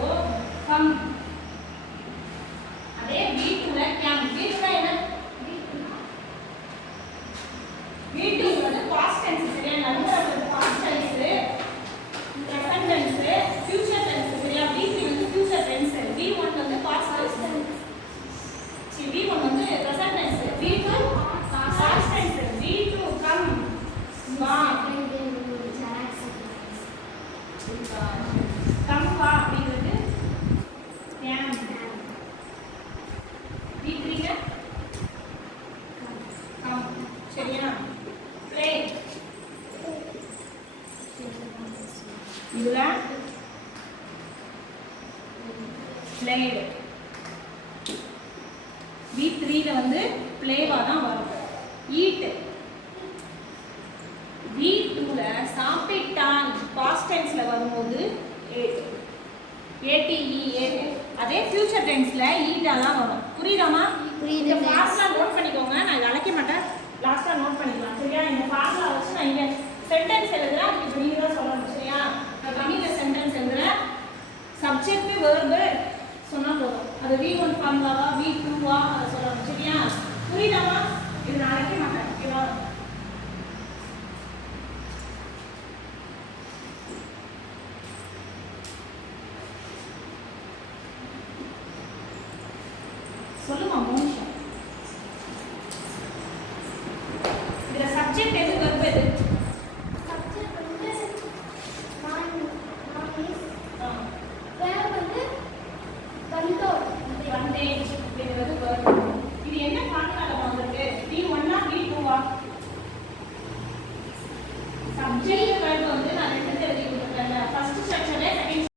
கோ come. அதே V2 ல game. V2 ல என்ன? V2 வந்து past tense சரியா? நடுவுல வந்து past tense, present tense, future tense சரியா? V3 வந்து future tense, V1 வந்து past tense. V1 வந்து present tense, V2 past tense, V2 come வா. come வா அப்படிங்கிறது can. V3 ல come சரியா? play. இதுல played. V3 ல வந்து playவா தான் வரும். eat. V2 ல சாப்பிட்டான் past tense ல வரும்போது ate. ate ate. அதே future tense ல eat ஆலாம் வரும். புரியுதாமா? இந்த ஃபார்முலா நோட் பண்ணிக்கோங்க. நான் அழைக்க மாட்டேன். லாஸ்டா நோட் பண்ணிக்கலாம். சரியா? இந்த ஃபார்முலா வச்சு நான் இங்க சென்டென்ஸ் எழுதுறேன். இப்போ நீங்க தான் சொல்லணும். சரியா? நான் தமிழ்ல சென்டென்ஸ் எழுதுறேன். சப்ஜெக்ட் வெர்ப் சொன்னா போதும். அது V1 ஃபார்முலாவா V2 வா அத சொல்லணும். சரியா? புரியுதாமா? இது நான் அழைக்க மாட்டேன். ஓகேவா? சொல்லுமா